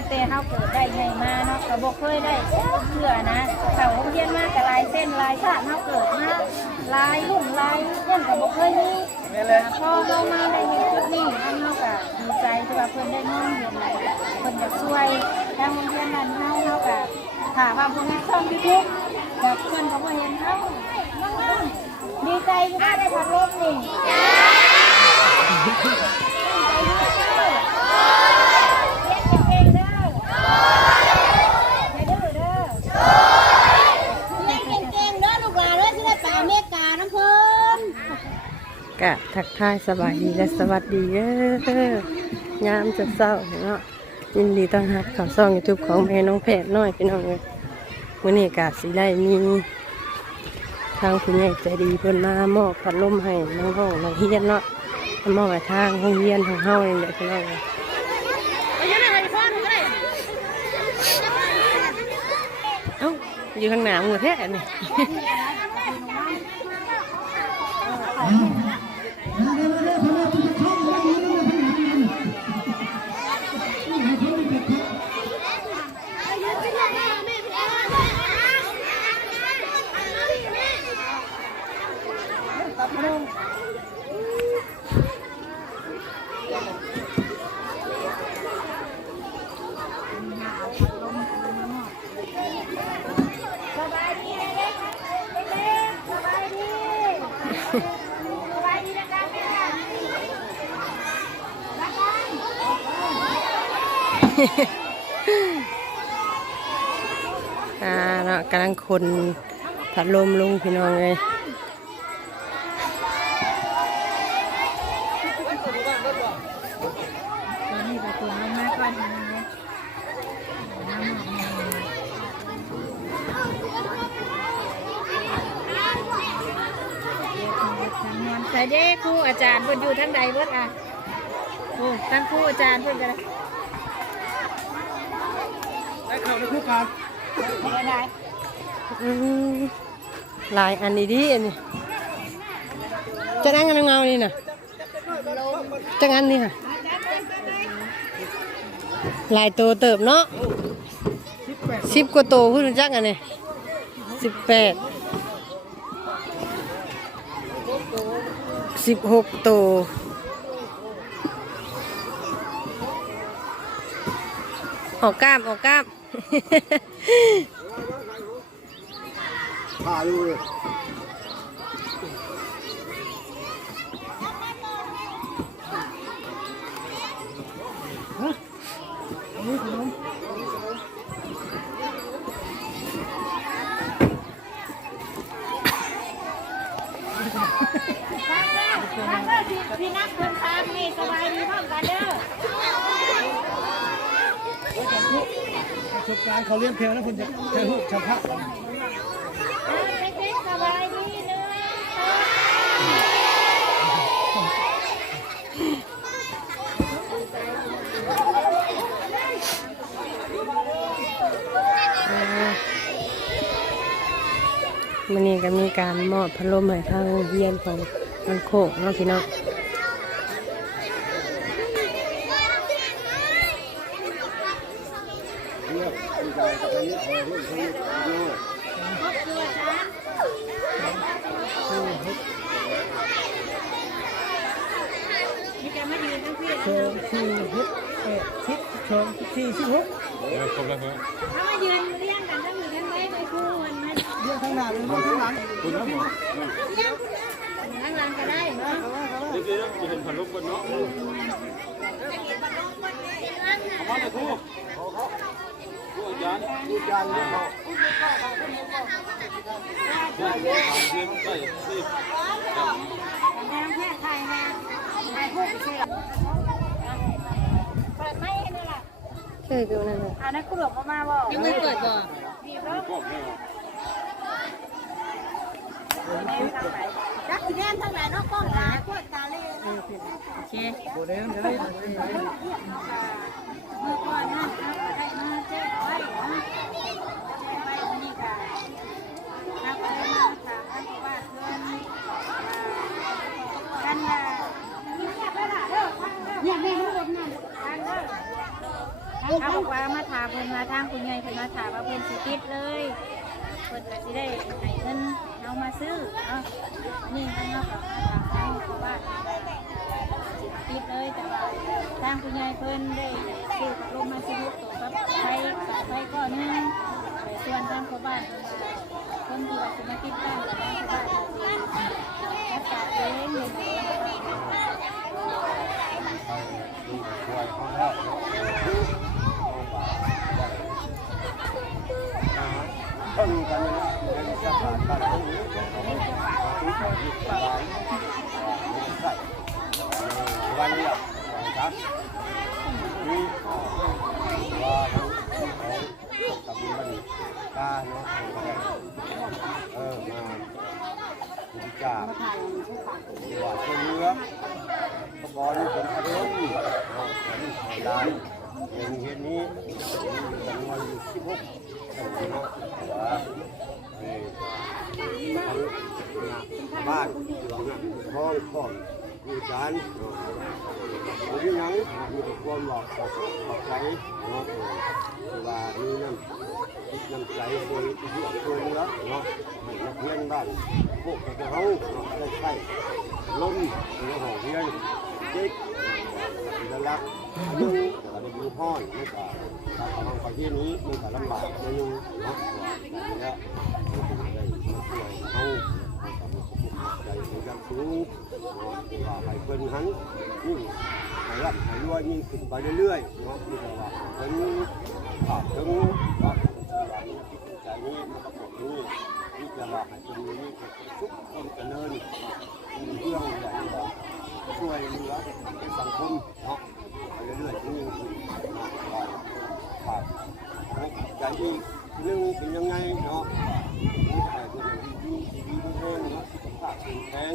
ตั้งแต่เขาเกิดได้ไงมาเนาะกระบอกเคยได้เชื่อนะเขาโรงเรียนมากับลายเส้นลายชาติเขาเกิดมาลายรุ่นลายยังกระบอกเคยมีพอเขามาได้เห็นจุดนี้อันเขาก็ดีใจที่ว่าเพิ่นได้มองเห็นอะไรเพิ่นอยากช่วยทางโรงเรียนนั้นเขาก็ถามว่าพวกนี้ช่องยูทูบแบบเพิ่นเขาบ่เห็นเขาดีใจที่ว่าได้พัดลมนี่กะทักทายสบายดีและสวัสดีเด้อยามจะเศร้าเนาะยินดีต้อนรับเข้าช่อง YouTube ของแม่น้องแพทย์น้อยพี่น้องเลยมื้อนี้กะสิได้มีทางผู้ใหญ่ใจดีเพิ่นมามอบพัดลมให้น้องๆนักเรียนเนาะมอบให้ทางโรงเรียนของเฮานี่แหละพี่น้องเอ้าอยู่ข้างหน้าหมู่แท้นี่เนาะกำลังคนพัดลมลงพี่น้องเลยนี่ประตูลงมาก่อนใส่เด้ครูอาจารย์เพิ่นอยู่ทั้งใดเพิ่นอ่ะโอ้ทั้งครูอาจารย์เพิ่นกันได้ข่าวในคู่กันได้ลายอันนี้ดีอันนี้จะนั่งกันเงานี่นะจะงั้นนี่ค่ะลายโตเติบเนาะ10 กว่าโตพูดจักอันนี้18 16 โตออกกล้ามผ่าดูเลยพี่นักเพิ่นตามนี่สบายดีพร้อมกันเด้อประสบการณ์เขาเลี้ยงแพวแล้วคนจะแค่หูชาวพระเด็กๆสบายดีเด้อมันนี่ก็มีการมอบพัดลมให้ทางเรียนของมันโคกเนาะพี่น้องครบแล้วครับ ถ้ามายืนเรียงกันต้องอยู่ทั้งแม่ไปคู่มันไหม เรื่องข้างหน้าหรือเรื่องข้างหลังคุณน้ำหมอ ข้างหลังก็ได้เนาะ นี่คือจะเห็นพันลุกบนเนาะมาเลยครูครูอาจารย์เนี่ยเราใช่ใช่สิ แม่แค่ไทยนะไทยพูดเสียเปิดไม่ให้นั่นแหละคือดูนั่นน่ะอันนั้นคุณหลวงมาบอกยังไม่เปิดบ่ดีเนาะจักสีแดงทางไหนเนาะกล้องตาพวกตาเล่โอเคโบเดนจะได้เมื่อก่อนนะได้มาเจ๊ไว้นะไปนี่ค่ะนักเรียนมาถามอันว่าเพื่อนกันเนี่ยไม่ได้เด้อเนี่ยแม่รู้แบบนั้นทางเด้อทาง เขาบอกว่ามาถามเพิ่นมาทางคุณยายเพิ่นมาถามว่าเพิ่นสิติดเลยเพิ่นก็สิได้ให้เงินเอามาซื้อเนาะนี่ทางเนาะก็มาถามทางเขาว่าสิติดเลยแต่ว่าทางคุณยายเพิ่นได้ซื้อพัดลมมาซื้อตัวกับไฟกับไฟก้อนนึงไปส่วนทางชาวบ้านคนที่ว่าสิมาติดตั้งกับทางชาวบ้านรักษาเองเลย ช่วยเขาแล้วต้นกันนะในสถานบ้านเราเนี่ยทุกคนยึดหลายใส่วันนี้ครับนี่ว่าเขากับมันกาเนาะมาบุญจ่าว่าเชื้อก็บอลเป็นอารมณ์ได้อย่างเช่นนี้จำนวนอยู่16ตัวเนาะว่าบ้านห้องก่อนอยู่จานหรือยังมีความหลอกใจเนาะว่านี่น้ำใจโดยที่ตัวเนื้อเนาะนักเรียนบ้านพวกเขาได้ใช้ลมในห้องเรียนเด็กจะรักยุ่งแต่เราดูห้อยไม่ต่างการทำความที่นี้ไม่ต่างลำบากไม่ยุ่งเนาะและได้ช่วยเขาใจในการสูงว่าไปเพิ่นหันยิ่งให้รับให้รวยยิ่งขึ้นไปเรื่อยๆเนาะที่ว่าเพิ่นขาดถึงเนาะใจนี้มันก็ปวดนี้ที่จะว่าให้เป็นนี้ทุกคนเจริญมีเรื่องใหญ่ช่วยเหลือสังคมเนาะไปเรื่อยๆยิ่งขึ้นว่าขาดใจอีกนึงเป็นยังไงเนาะที่ใครเป็นอย่างดีดีแห้งเนาะสุขภาพแข็ง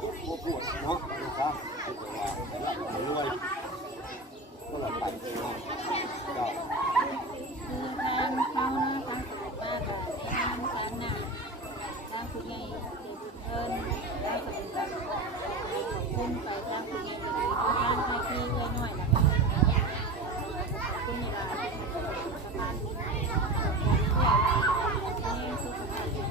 ทุกปวดเนาะนะครับที่ว่าแต่ละคนรวยก็ละไปเนาะเจ้าคือทางเขานะทางสุขภาพกับทางการงานทางคุณยายเดินทางสุขภาพคุณไปทางคุณยายดีทางให้พี่ไว้หน่อยละคุณนี่ละสะพานนี้นี่สุขภาพดี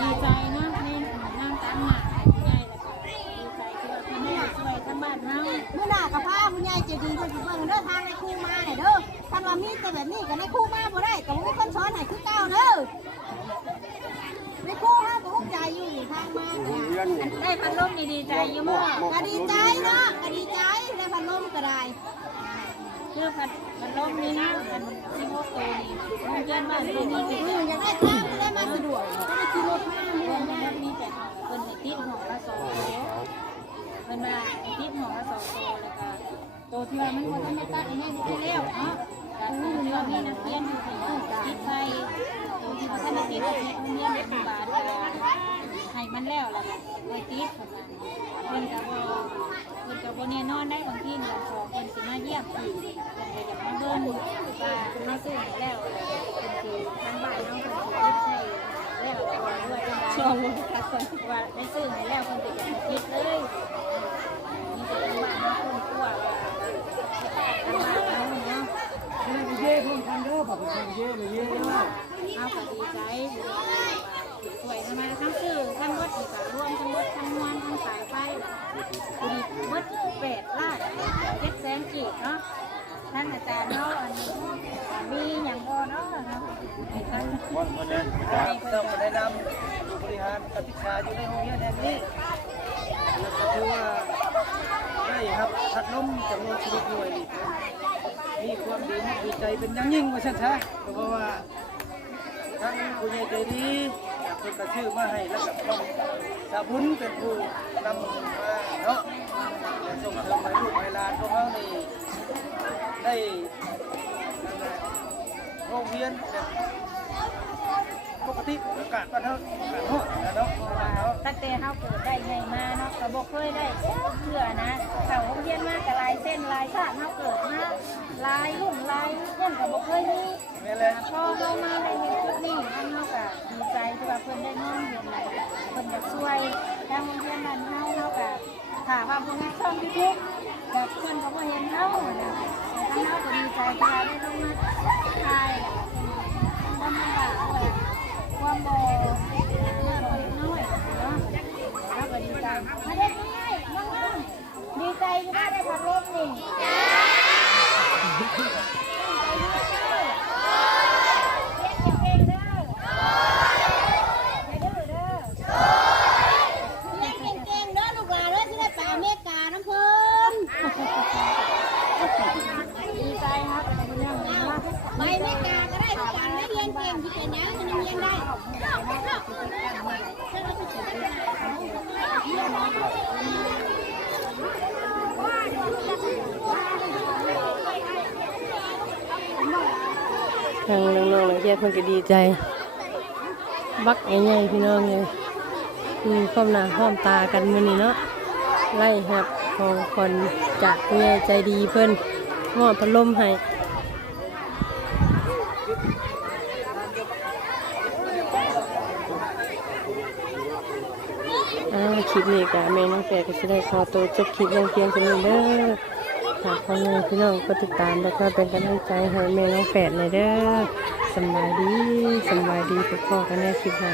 ดีใจนะในนั่งตั้งหน้าใหญ่แล้วก็ดีใจที่ว่าพี่น้องช่วยทั้งบ้านเฮา เมื่อหน้ากับผ้าผู้ใหญ่ใจดีคนสิเบิ่งเด้อทางในครูมาเนี่ยเด้อท่านว่ามีแต่แบบนี้ก็ในครูมาบ่ได้ก็บ่มีคนสอนให้คือเก่าเด้อในครูเฮาก็ฮู้ใจอยู่นี่ทางมาก็ เรียน ได้พัดลมนี่ดีใจอยู่มาก ก็ดีใจเนาะก็ดีใจได้พัดลมก็ได้ คือพัดลมนี่นะมัน16ตัวนี่มันเกินบ้านตัวนี้ไป อยากได้ทางได้มาสะดวกก็ได้ขี่รถมา เมืองนี้มีแต่เพิ่นให้ติดหัวละ2ตัวเพิ่นว่าให้ติดหัวละ2ตัวแล้วก็ตัวที่ว่ามันบ่ทันได้ตัดอันนี้ได้แล้วเนาะแต่ตัวที่ว่ามีนักเรียนอยู่ที่ติดไฟตัวที่บ่ทันได้ติดที่โรงเรียนได้บาทให้มันแล้วล่ะไว้ติดเพิ่นก็บ่แน่นอนได้บางทีเนี่ยขอเพิ่นสิมาเยี่ยมอีกเพิ่นก็อยากมาเบิ่งว่าเฮาซื้อให้แล้วเพิ่นสิทางบ้านเฮาเพิ่นสิติดให้แล้วด้วยจังได๋ช่วงทักเพิ่นว่าได้ซื้อให้แล้วเพิ่นสิติดเลยนี่ก็ทางบ้านเฮาคนกลัวว่าทางบ้านเฮาเนาะ เย่พุ่งทันเด้อบอกเป็นเย่เลยเย่ เอาก็ดีใจสวยทำไมทั้งซื้อทั้งรถอีกรวมทั้งรถทั้งมวลทั้งสายไฟดีเบิด8 ล้าน7 แสนกีบเนาะท่านอาจารย์เนาะอันนี้มีอย่างบ่เนาะให้ท่าน วันนี้เราได้นำผู้บริหารกติกาอยู่ในโรงเรียนแห่งนี้แล้วก็ถือว่าได้ครับพัดลมจำนวน10 หน่วยนี่มีความดีใจเป็นอย่างยิ่งว่าซั่นซะเพราะว่าทั้งผู้ใหญ่ใจดีจากคนกระชื่อมาให้แล้วก็ต้องสาบุญเป็นผู้นำมาเนาะส่งเสริมให้ลูกให้หลานพวกเขานี่ได้โรงเรียนแบบปกติอากาศบ้านเฮาอากาศร้อนนะเนาะเนาะ ตั้งแต่เฮาเกิดได้ใหญ่มาเนาะก็บ่เคยได้เชื่อนะเข้าโรงเรียนมาก็ลายเส้นลายชาติเฮาเกิดมาลายรุ่นลายยังก็บ่เคยมี แม่เลย พอเฮามาได้เห็นจุดนี้ทางเฮาก็ดีใจที่ว่าเพิ่นได้นอนเรียนหลาย ทางโรงเรียนบ้านเฮากับค่ะว่าพวกนี้ช่องยูทูบกับเพื่อนเขาก็เห็นเฮาทางเฮาก็ดีใจที่เราได้ลงมาถ่ายความลำบากความบ่น้อยเนาะเราก็ดีใจมาเด็กง่ายๆน้องๆดีใจที่ได้พัดลมนี่ดีใจครับไปไม่กาก็ได้ทุกการได้เรียนเก่งที่เป็นยังมันเรียนได้ทางน้องๆนักเรียนเพิ่นก็ดีใจบักใหญ่ๆพี่น้องเลยพร้อมหน้าพร้อมตากันมื้อนี้เนาะไล่ครับของคนจากผู้ใหญ่ใจดีเพิ่นมอบพัดลมให้คลิปนี้กับแม่น้องแฝดก็จะได้ขอตัวจบคลิปลงเพียงเท่านี้เด้อฝากพ่อแม่พี่น้องก็ติดตามแล้วก็เป็นกำลังใจให้แม่น้องแฝดเลยเด้อสบายดีพบกันในคลิปหน้า